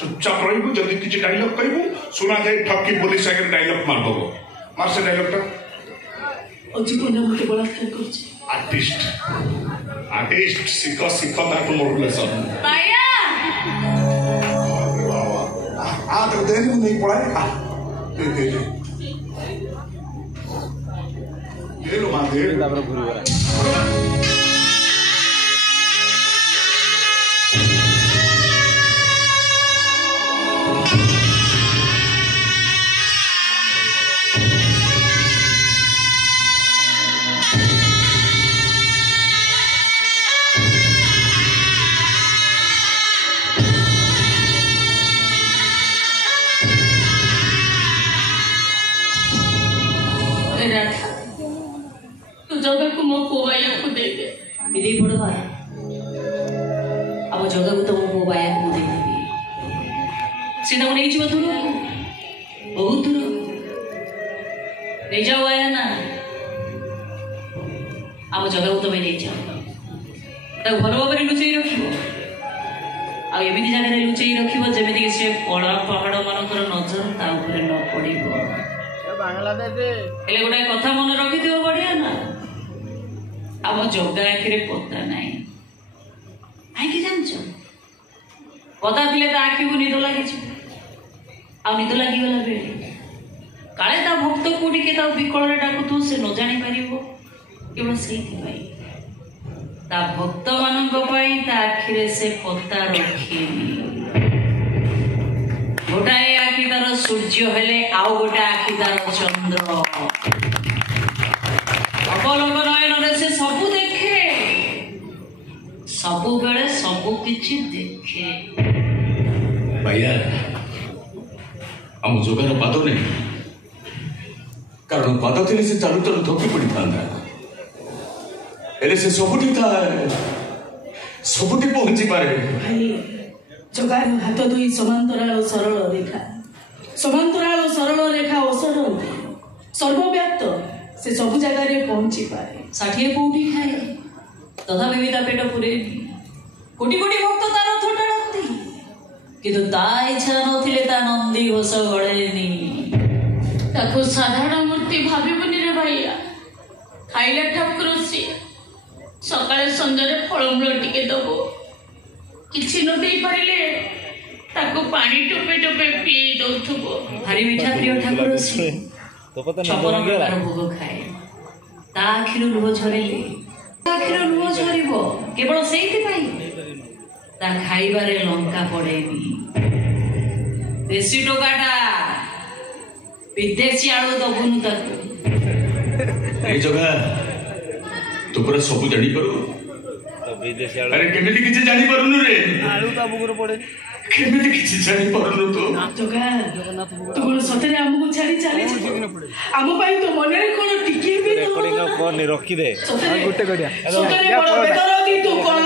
चुपचाप रही जल्दी किसी डायलॉग कहू सुना जाए ठक्की पुलिस आगे डायलॉग मारदब मार से डायलॉगटा आर्टिस्ट आर्टिस्ट सिख सिख दैट मोटिवेशन माया आ तो दे नहीं पड़ा दे लो मां दे तापर घुरी जगह को मो कोबाया को दे दे इदे बड़वा अब जगह को तो मो कोबाया को दे दे सीधा उन्हें जीव दूर बहुत दूर ले जाओ आया ना अब जगह को तो मैं ले जाओ तब भलो भाବରେ ଲୁଚେଇ ରଖିବ ଆଉ ଏମିତି ଜାଗାରେ ଲୁଚେଇ ରଖିବ ଯେମିତି କି ସେ କଳା ପାହାଡ଼ ମାନଙ୍କର ନଜର ତା ଉପରେ ନ ପଡ଼ିବ हेले गोटे कथा मन रखि दियो बढ़िया ना आम जगा आखिरे पता नहीं आखि जानछ पता दिले ता आखि को निद लागे आ निद लागी गला बेले काले ता भक्त कोडी के ता विकल रे डाकुथु से न जानि परिबो केवल सेही भाई ता भक्त मानन को पाई ता आखिरे से पता रखेनी गोटाए आखि तार सूर्य हेले आउ गोटा आखि तार चंद्र अवलोकन नयन रे से सब देखे सब बेले सब किछि देखे भैया आम जोगार पाद नहीं कारण पाद थे से चालू चालू थकी पड़ी था से सबुठी था सबुठी पहुंची पारे भाई जगार हाथ दुई समांतराल सरल रेखा असरल सर्वव्याप्त से सब जगार पहुंची पारे 60 कोटी खाए तथापि भी ता पेट पुरे कोटी कोटी भक्त तार रथ टाणती किंतु ता इच्छा नथिले ता नंदी घोष गड़ेनी ताको साधारण मूर्ति भाविबनी रे भैया खाइला ठाकुर सी सकाळे संजरे फलमूल टिके दबो किछि न देई परिले ताको पानी टोपे टोपे पी दउथबो भारी मीठा प्रिय ठाकुर सी छपन प्रकार भोग खाए ता आखिरु लुह झरिले आखिरु लुह झरिबो केवल सेइथि पाई ता खाइबारे लंका पड़ेनी देसी टोकाटा विदेशी आलू दबुनु ताको ए जगह तू पूरा सब जानी पारू अरे केमिति किछि जानी पारुनु रे आलू का बुगर पड़े केमिति किछि जानी पारुनु तो जगा तू कोन सतरे हमको छाड़ी चली हम पाई तो मने कोन टिके भी तो रेकॉर्डिंग कोन रखी दे गुटे करिया सतरे बड़ बेदर दी तू कोन